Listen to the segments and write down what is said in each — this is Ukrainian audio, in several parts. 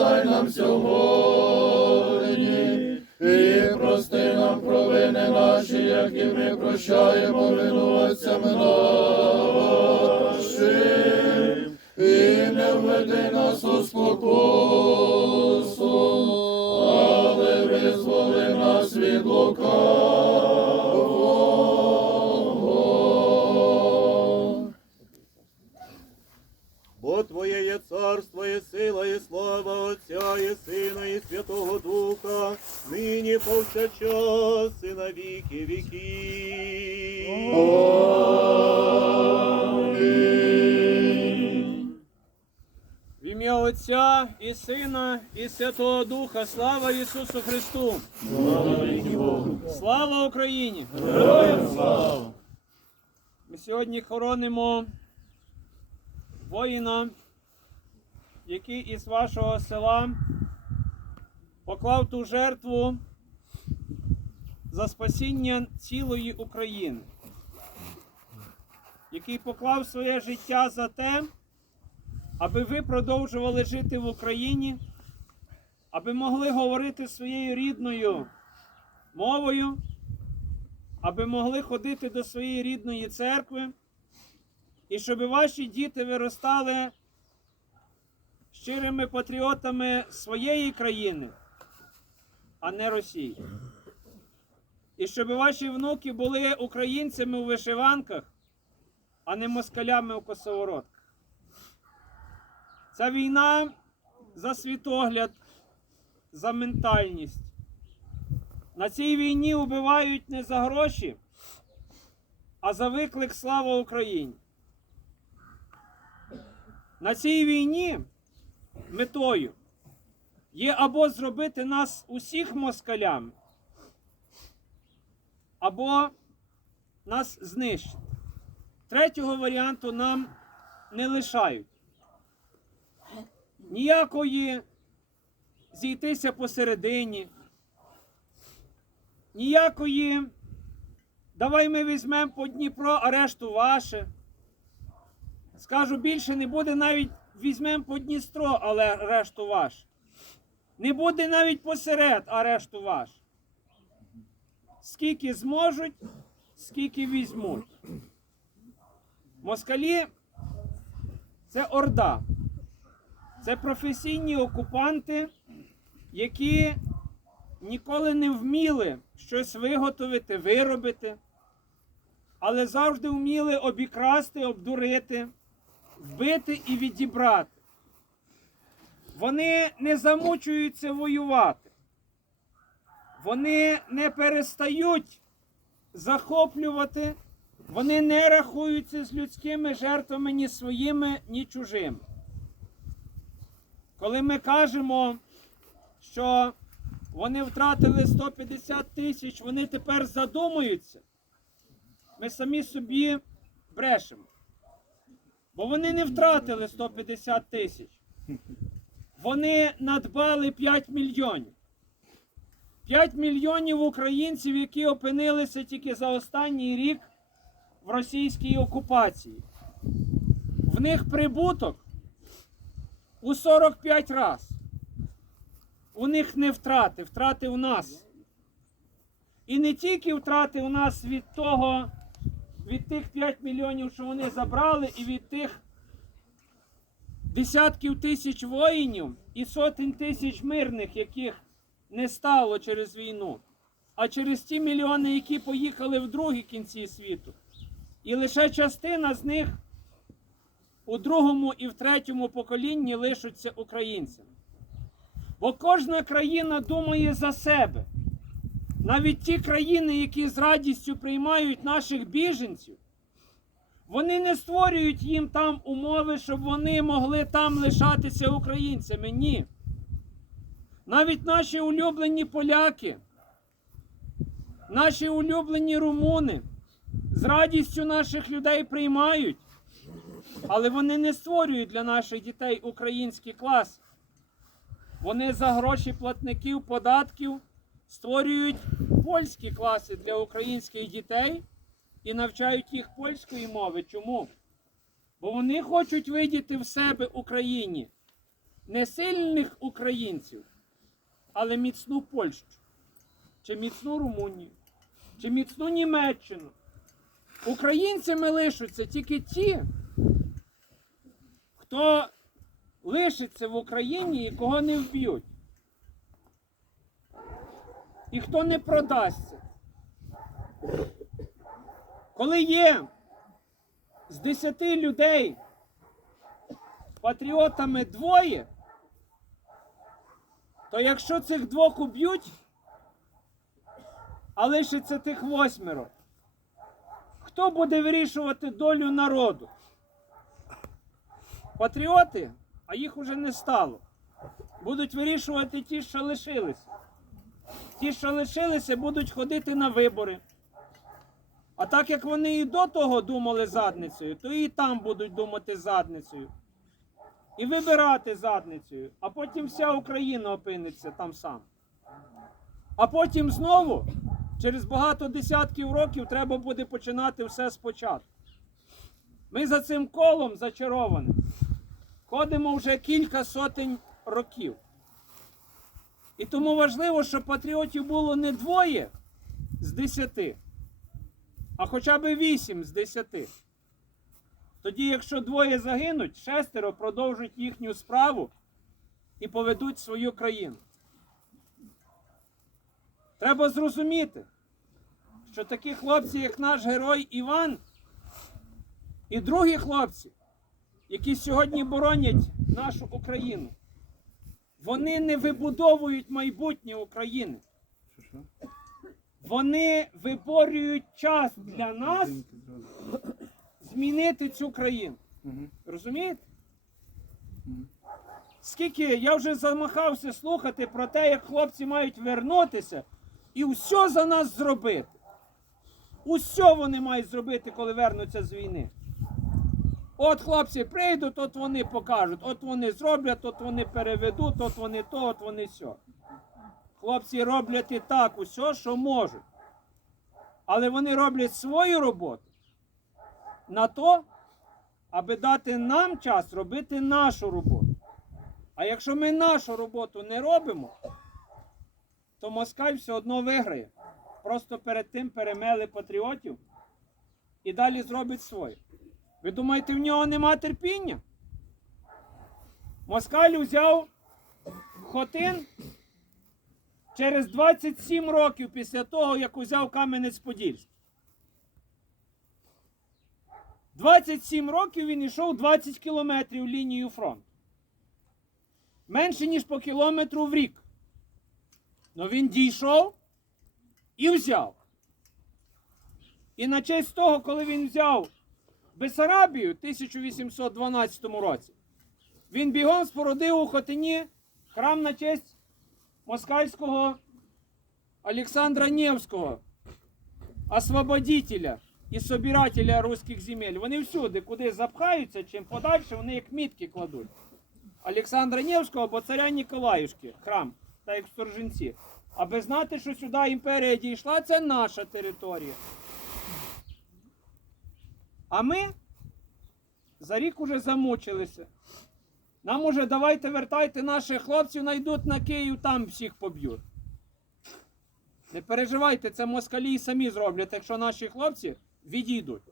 дай нам сьогодні, і прости нам провини наші, як і ми прощаємо винуватцям нашим, і не введи нас у спокусу, але визволи нас від лукавого. І Сина, і Святого Духа, нині повсякчас, і на віки. Амінь. В ім'я Отця і Сина, і Святого Духа, слава Ісусу Христу! Слава Україні! Ми сьогодні хоронимо воїна, який із вашого села поклав ту жертву за спасіння цілої України, який поклав своє життя за те, аби ви продовжували жити в Україні, аби могли говорити своєю рідною мовою, аби могли ходити до своєї рідної церкви, і щоб ваші діти виростали щирими патріотами своєї країни, а не Росії. І щоб ваші внуки були українцями у вишиванках, а не москалями у косоворотах. Ця війна за світогляд, за ментальність. На цій війні убивають не за гроші, а за виклик слава Україні. На цій війні метою є або зробити нас усіх москалями, або нас знищити. Третього варіанту нам не лишають ніякої зійтися посередині, ніякої давай ми візьмемо по Дніпро, а решту ваше. Скажу більше, не буде навіть візьмемо по Дністро, але решту ваше. Не буде навіть посеред, а решту ваш. Скільки зможуть, скільки візьмуть. Москалі це орда. Це професійні окупанти, які ніколи не вміли щось виготовити, виробити, але завжди вміли обікрасти, обдурити, вбити і відібрати. Вони не замучуються воювати. Вони не перестають захоплювати, вони не рахуються з людськими жертвами ні своїми, ні чужими. Коли ми кажемо, що вони втратили 150 тисяч, вони тепер задумуються, ми самі собі брешемо. Бо вони не втратили 150 тисяч. Вони надбали 5 мільйонів. 5 мільйонів українців, які опинилися тільки за останній рік в російській окупації. В них прибуток у 45 раз. У них не втрати, втрати у нас. І не тільки втрати у нас від того, від тих 5 мільйонів, що вони забрали, і від тих десятків тисяч воїнів і сотень тисяч мирних, яких не стало через війну, а через ті мільйони, які поїхали в другі кінці світу. І лише частина з них у другому і в третьому поколінні лишаться українцями. Бо кожна країна думає за себе. Навіть ті країни, які з радістю приймають наших біженців, вони не створюють їм там умови, щоб вони могли там лишатися українцями. Ні. Навіть наші улюблені поляки, наші улюблені румуни з радістю наших людей приймають, але вони не створюють для наших дітей українські класи. Вони за гроші платників податків створюють польські класи для українських дітей і навчають їх польської мови. Чому? Бо вони хочуть видіти в себе Україні не сильних українців, але міцну Польщу, чи міцну Румунію, чи міцну Німеччину. Українцями лишаться тільки ті, хто лишиться в Україні і кого не вб'ють. І хто не продасться. Коли є з десяти людей патріотами двоє, то якщо цих двох уб'ють, а лишиться тих восьмеро, хто буде вирішувати долю народу? Патріоти, а їх уже не стало. Будуть вирішувати ті, що лишилися. Ті, що лишилися, будуть ходити на вибори. А так як вони і до того думали задницею, то і там будуть думати задницею. І вибирати задницею. А потім вся Україна опиниться там сам. А потім знову, через багато десятків років, треба буде починати все спочатку. Ми за цим колом зачарованим ходимо вже кілька сотень років. І тому важливо, щоб патріотів було не двоє з десяти, а хоча б вісім з десяти. Тоді, якщо двоє загинуть, шестеро продовжать їхню справу і поведуть свою країну. Треба зрозуміти, що такі хлопці, як наш герой Іван, і другі хлопці, які сьогодні боронять нашу Україну, вони не вибудовують майбутнє України. Вони виборюють час для нас змінити цю країну. Розумієте? Скільки я вже замахався слухати про те, як хлопці мають вернутися і все за нас зробити. Усе вони мають зробити, коли вернуться з війни. От хлопці прийдуть, от вони покажуть, от вони зроблять, от вони переведуть, от вони то, от вони сьо. Хлопці роблять і так усе, що можуть. Але вони роблять свою роботу на то, аби дати нам час робити нашу роботу. А якщо ми нашу роботу не робимо, то москаль все одно виграє. Просто перед тим перемели патріотів і далі зробить своє. Ви думаєте, в нього нема терпіння? Москаль взяв Хотин через 27 років після того, як узяв Кам'янець-Подільський. 27 років він йшов 20 кілометрів лінію фронту. Менше, ніж по кілометру в рік. Ну він дійшов і взяв. І на честь того, коли він взяв Бесарабію в 1812 році, він бігом спорудив у Хотині храм на честь москальського Олександра Невського, освободителя і собирателя руських земель. Вони всюди, куди запхаються, чим подальше, вони як мітки кладуть. Олександра Невського або царя Ніколаюшки, храм, та як в Аби знати, що сюди імперія дійшла, це наша територія. А ми за рік уже замучилися. Нам уже давайте вертайте наших хлопців, найдуть на Київ, там всіх поб'ють. Не переживайте, це москалі самі зроблять, якщо наші хлопці відійдуть.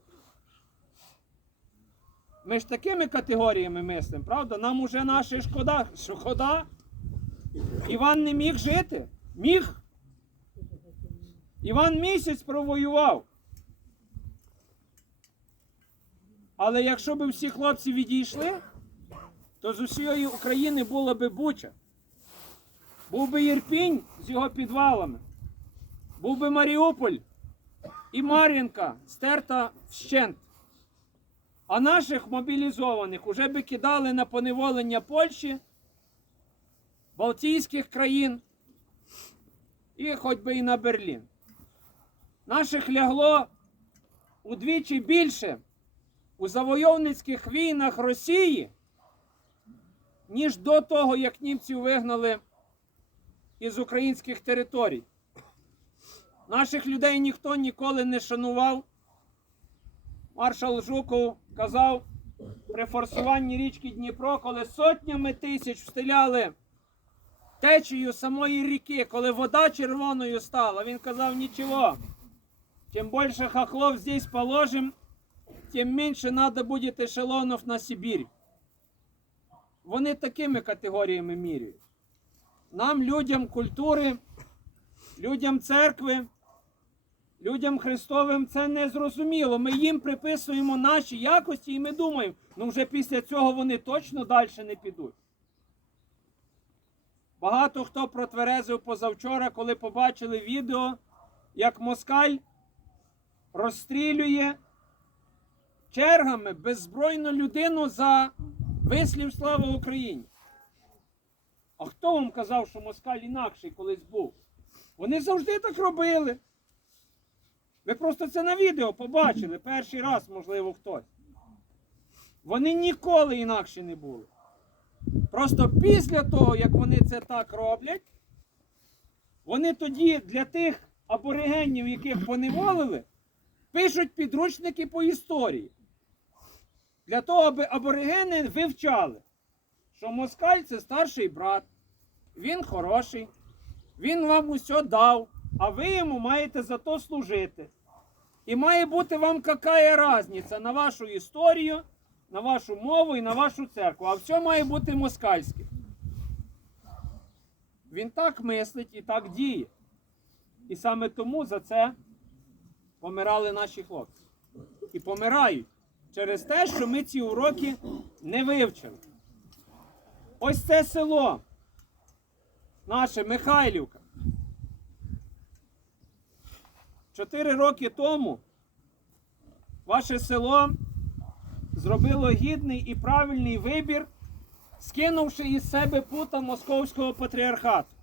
Ми ж такими категоріями мислимо, правда? Нам уже наші шкода. Шкода. Іван не міг жити. Міг. Іван місяць провоював. Але якщо б всі хлопці відійшли, то з усієї України була би Буча. Був би Єрпінь з його підвалами. Був би Маріуполь і Мар'їнка стерта вщент. А наших мобілізованих уже би кидали на поневолення Польщі, Балтійських країн і хоч би і на Берлін. Наших лягло удвічі більше у завойовницьких війнах Росії, ніж до того, як німців вигнали із українських територій. Наших людей ніхто ніколи не шанував. Маршал Жуков казав при форсуванні річки Дніпро, коли сотнями тисяч встиляли течію самої ріки, коли вода червоною стала, він казав нічого. Чим більше хохлов здесь положим, тим менше треба буде ешелонів на Сибір. Вони такими категоріями міряють. Нам, людям культури, людям церкви, людям Христовим це не зрозуміло. Ми їм приписуємо наші якості і ми думаємо, ну вже після цього вони точно далі не підуть. Багато хто протверезив позавчора, коли побачили відео, як москаль розстрілює чергами беззбройну людину за вислів слава Україні. А хто вам казав, що москаль інакший колись був? Вони завжди так робили. Ви просто це на відео побачили перший раз, можливо, хтось. Вони ніколи інакше не були. Просто після того, як вони це так роблять, вони тоді для тих аборигенів, яких поневолили, пишуть підручники по історії. Для того, аби аборигени вивчали, що москаль це старший брат, він хороший, він вам усе дав, а ви йому маєте за то служити. І має бути вам яка різниця на вашу історію, на вашу мову і на вашу церкву. А все має бути москальське. Він так мислить і так діє. І саме тому за це помирали наші хлопці. І помирають через те, що ми ці уроки не вивчили. Ось це село, наше Михайлівка. Чотири роки тому ваше село зробило гідний і правильний вибір, скинувши із себе пута московського патріархату.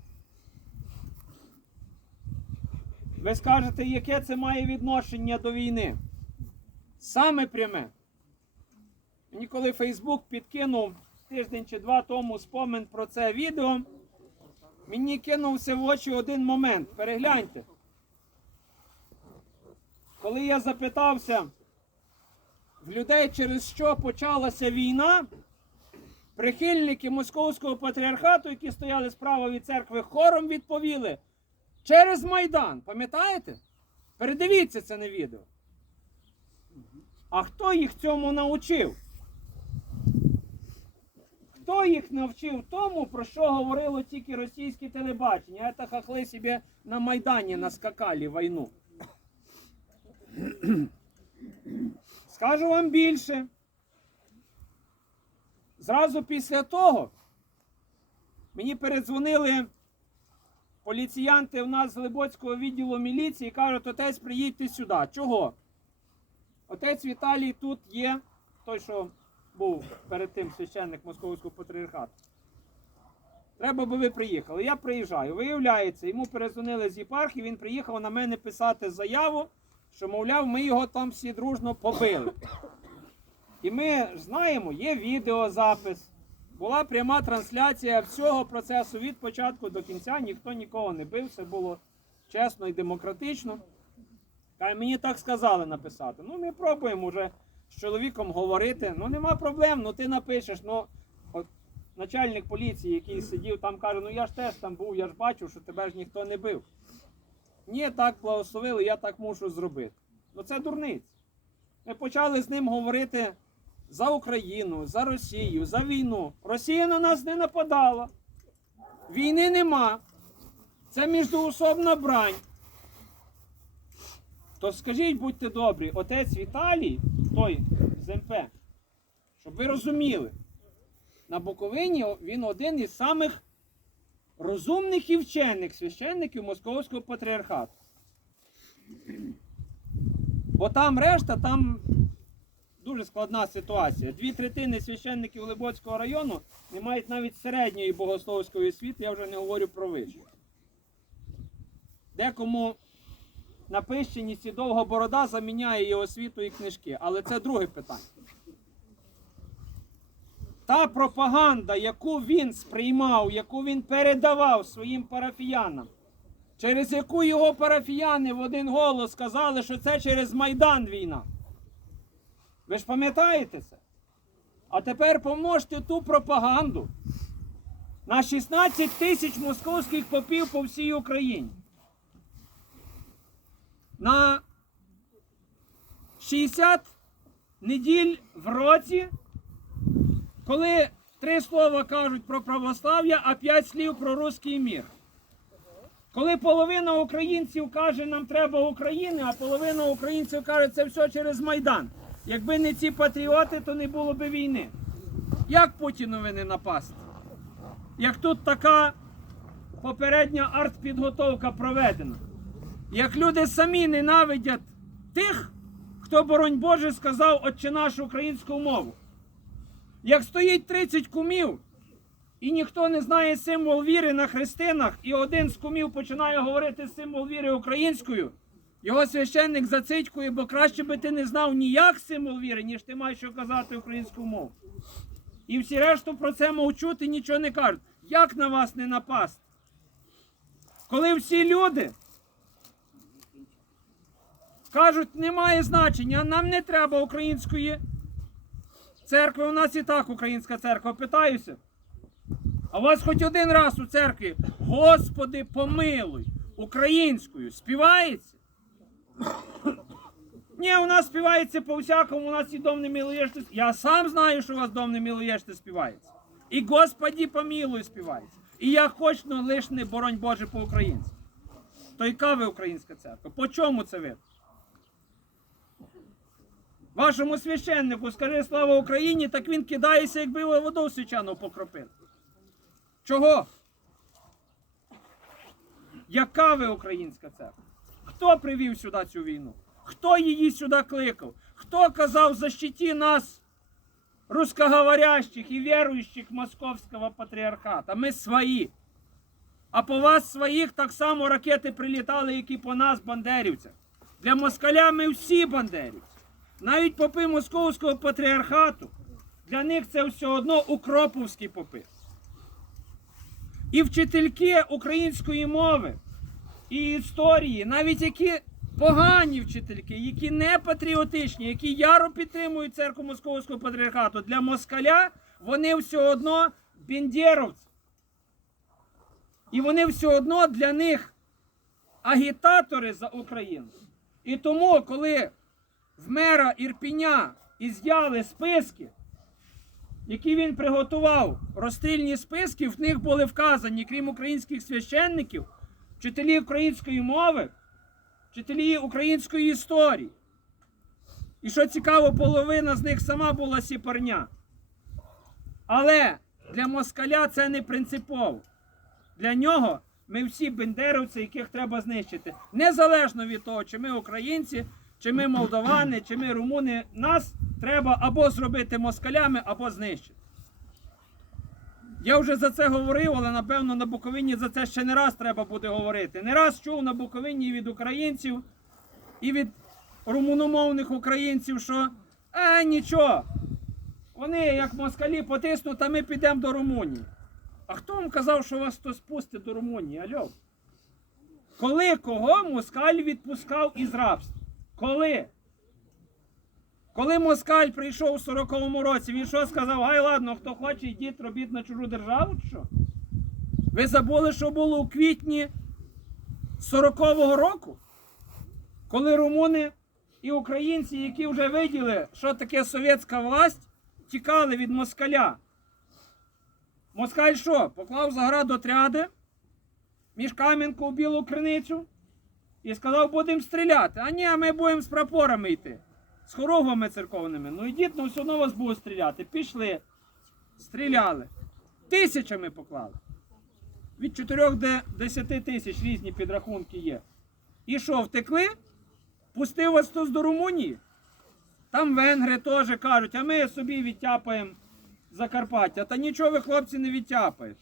Ви скажете, яке це має відношення до війни? Саме пряме. Мені коли Фейсбук підкинув тиждень чи два тому спомин про це відео, мені кинувся в очі один момент. Перегляньте. Коли я запитався в людей, через що почалася війна, прихильники московського патріархату, які стояли справа від церкви, хором відповіли через Майдан. Пам'ятаєте? Передивіться це на відео. А хто їх цьому навчив? Хто їх навчив тому, про що говорило тільки російське телебачення? Це хахли собі на Майдані наскакали війну. Скажу вам більше. Зразу після того мені передзвонили поліціянти у нас з Глибоцького відділу міліції і кажуть, отець, приїдьте сюди. Чого? Отець Віталій тут є, той, що був перед тим священник Московського патріархату. Треба би ви приїхали. Я приїжджаю. Виявляється, йому перезвонили з єпархії, він приїхав на мене писати заяву, що, мовляв, ми його там всі дружно побили. І ми знаємо, є відеозапис, була пряма трансляція всього процесу від початку до кінця, ніхто нікого не бив, все було чесно і демократично. Та мені так сказали написати. Ну, ми пробуємо вже з чоловіком говорити. Ну, нема проблем, ну ти напишеш. Ну, от начальник поліції, який сидів там, каже, ну я ж теж там був, я ж бачив, що тебе ж ніхто не бив. Ні, так благословили, я так мушу зробити. Ну це дурниць. Ми почали з ним говорити за Україну, за Росію, за війну. Росія на нас не нападала. Війни нема. Це міждоусобна брань. То скажіть, будьте добрі, отець Віталій, той з МП, щоб ви розуміли, на Буковині він один із самих розумних і вчених священників Московського патріархату. Бо там решта, там дуже складна ситуація. Дві третини священників Глибоцького району не мають навіть середньої богословської освіти, я вже не говорю про вищу. Декому напищеність і довга борода заміняє і освіту і книжки. Але це друге питання. та пропаганда, яку він сприймав, яку він передавав своїм парафіянам, через яку його парафіяни в один голос сказали, що це через Майдан війна. Ви ж пам'ятаєте це? А тепер помножте ту пропаганду на 16 тисяч московських попів по всій Україні. На 60 неділь в році, коли три слова кажуть про православ'я, а п'ять слів про руський мір. Коли половина українців каже, нам треба України, а половина українців каже, це все через Майдан. Якби не ці патріоти, то не було б війни. Як Путінові не напасти? Як тут така попередня артпідготовка проведена, як люди самі ненавидять тих, хто, боронь Боже, сказав отче нашу українську мову. Як стоїть 30 кумів, і ніхто не знає символ віри на хрестинах, і один з кумів починає говорити символ віри українською, його священник зацитькує, бо краще би ти не знав ніяк символ віри, ніж ти маєш що казати українську мову. І всі решту про це мовчуть і нічого не кажуть. Як на вас не напасти? Коли всі люди кажуть, немає значення, нам не треба української церкви, у нас і так українська церква. Питаюся. А вас хоч один раз у церкві, Господи, помилуй, українською співається? Ні, у нас співається по всякому, у нас і дом не милуєште. Я сам знаю, що у вас дом не милуєште співається. І Господі помилуй співається. І я хоч, но лиш не боронь Боже по-українськи. То яка ви українська церква? По чому це ви? Вашому священнику скажи слава Україні, так він кидається, якби ви воду свячану покропили. Чого? Яка ви українська церква? Хто привів сюди цю війну? Хто її сюди кликав? Хто казав защиті нас, русскоговорящих і віруючих московського патріархата? Ми свої. А по вас своїх так само ракети прилітали, як і по нас, бандерівцях. Для москаля ми всі бандерівці. Навіть попи московського патріархату, для них це все одно укроповські попи. І вчительки української мови і історії, навіть які погані вчительки, які не патріотичні, які яро підтримують церкву московського патріархату, для москаля вони все одно бендєровці. І вони все одно для них агітатори за Україну. І тому, коли в мера Ірпіня із'яли списки, які він приготував, розстрільні списки, в них були вказані, крім українських священників, вчителі української мови, вчителі української історії. І що цікаво, половина з них сама була сіпарня. Але для москаля це не принципово. Для нього ми всі бендеровці, яких треба знищити. Незалежно від того, чи ми українці, чи ми молдавани, чи ми румуни, нас треба або зробити москалями, або знищити. Я вже за це говорив, але напевно на Буковині за це ще не раз треба буде говорити. Не раз чув на Буковині від українців і від румуномовних українців, що а нічого, вони як москалі потиснуть, а ми підемо до Румунії. А хто вам казав, що вас хтось пустить до Румунії? Альо? Коли кого москаль відпускав із рабства? Коли? Коли москаль прийшов у 40-му році, він що сказав? Гай, ладно, хто хоче, йдіть, робіть на чужу державу, що? Ви забули, що було у квітні 40-го року? Коли румуни і українці, які вже виділи, що таке совєтська власть, тікали від москаля. Москаль що? Поклав заградотряди між Кам'янку в білу криницю і сказав, будемо стріляти. А ні, ми будемо з прапорами йти, з хоругвами церковними. Ну йдіть, ну все одно вас будуть стріляти. Пішли, стріляли. Тисячами поклали. Від 4 до 10 тисяч різні підрахунки є. І що, втекли? Пустив вас хтось до Румунії? Там венгри теж кажуть, а ми собі відтяпаємо Закарпаття. Та нічого ви, хлопці, не відтяпаєте.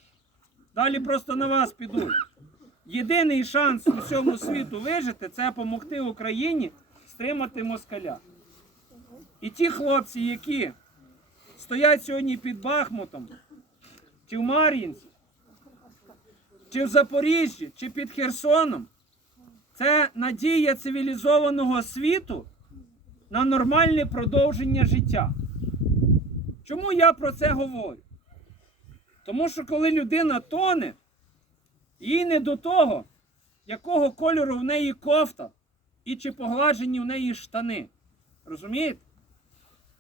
Далі просто на вас підуть. Єдиний шанс усьому світу вижити це допомогти Україні стримати москаля. І ті хлопці, які стоять сьогодні під Бахмутом, чи в Мар'їнці, чи в Запоріжжі, чи під Херсоном, це надія цивілізованого світу на нормальне продовження життя. Чому я про це говорю? Тому що коли людина тоне, їй не до того, якого кольору в неї кофта і чи погладжені в неї штани. Розумієте?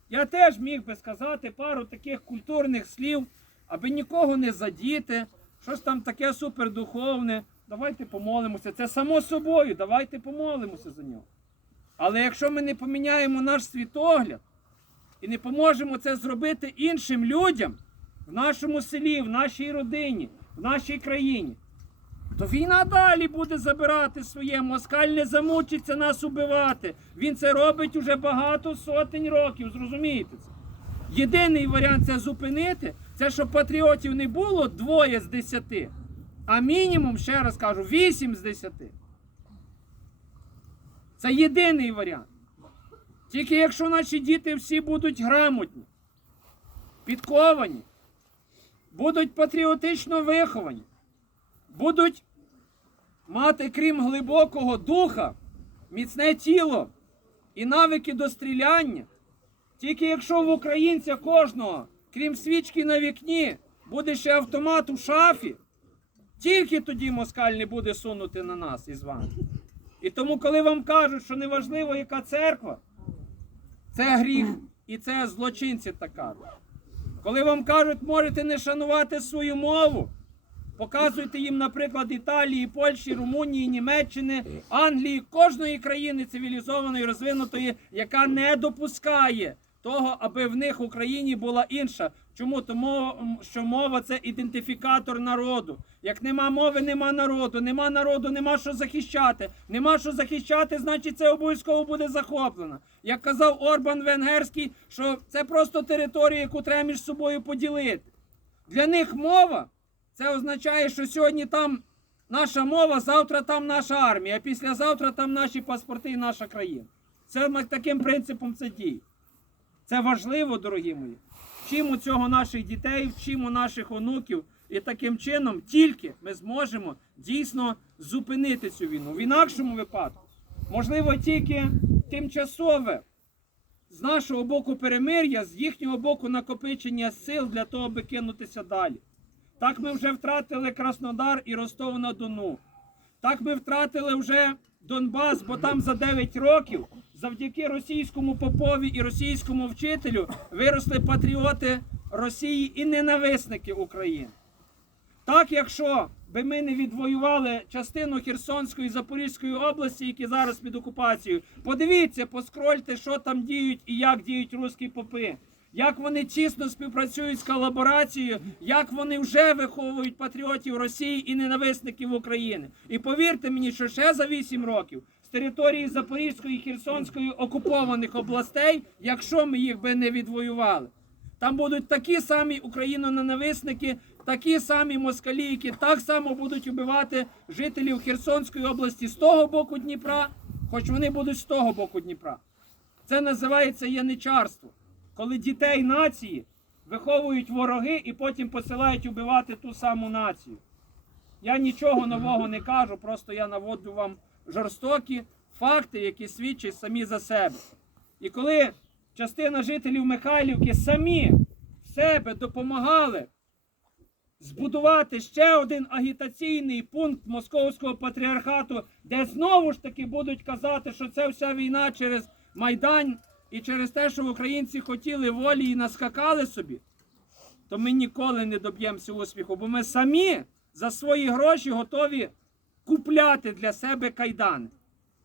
Я теж міг би сказати пару таких культурних слів, аби нікого не задіти, щось там таке супердуховне. Давайте помолимося. Це само собою, давайте помолимося за нього. Але якщо ми не поміняємо наш світогляд і не поможемо це зробити іншим людям в нашому селі, в нашій родині, в нашій країні, то війна далі буде забирати своє. Москаль не замучиться нас убивати. Він це робить уже багато сотень років. Зрозумієте це? Єдиний варіант це зупинити, це щоб патріотів не було двоє з десяти, а мінімум, ще раз кажу, вісім з десяти. Це єдиний варіант. Тільки якщо наші діти всі будуть грамотні, підковані, будуть патріотично виховані, будуть мати, крім глибокого духа, міцне тіло і навики до стріляння, тільки якщо в українця кожного, крім свічки на вікні, буде ще автомат у шафі, тільки тоді москаль не буде сунути на нас із вами. І тому, коли вам кажуть, що неважливо, яка церква, це гріх і це злочинці так кажуть. Коли вам кажуть, можете не шанувати свою мову, показуйте їм, наприклад, Італії, Польщі, Румунії, Німеччини, Англії, кожної країни цивілізованої, розвинутої, яка не допускає того, аби в них в Україні була інша. Чому? Тому що мова це ідентифікатор народу. Як нема мови, нема народу. Нема народу, нема що захищати. Нема що захищати, значить це обов'язково буде захоплено. Як казав Орбан Венгерський, що це просто територія, яку треба між собою поділити. Для них мова це означає, що сьогодні там наша мова, завтра там наша армія, а післязавтра там наші паспорти і наша країна. Це таким принципом це діє. Це важливо, дорогі мої. Вчимо цього наших дітей, вчимо наших онуків. І таким чином тільки ми зможемо дійсно зупинити цю війну. В інакшому випадку, можливо, тільки тимчасове з нашого боку перемир'я, з їхнього боку накопичення сил для того, аби кинутися далі. Так ми вже втратили Краснодар і Ростов на Дону. Так ми втратили вже Донбас, бо там за 9 років завдяки російському попові і російському вчителю виросли патріоти Росії і ненависники України. Так, якщо би ми не відвоювали частину Херсонської і Запорізької області, які зараз під окупацією, подивіться, поскрольте, що там діють і як діють русські попи. Як вони тісно співпрацюють з колаборацією, як вони вже виховують патріотів Росії і ненависників України. І повірте мені, що ще за 8 років з території Запорізької і Херсонської окупованих областей, якщо ми їх би не відвоювали, там будуть такі самі україноненависники, такі самі москалі, які так само будуть убивати жителів Херсонської області з того боку Дніпра, хоч вони будуть з того боку Дніпра. Це називається яничарство, коли дітей нації виховують вороги і потім посилають убивати ту саму націю. Я нічого нового не кажу, просто я наводжу вам жорстокі факти, які свідчать самі за себе. І коли частина жителів Михайлівки самі в себе допомагали збудувати ще один агітаційний пункт московського патріархату, де знову ж таки будуть казати, що це вся війна через Майдан і через те, що українці хотіли волі і наскакали собі, то ми ніколи не доб'ємося успіху, бо ми самі за свої гроші готові купляти для себе кайдани.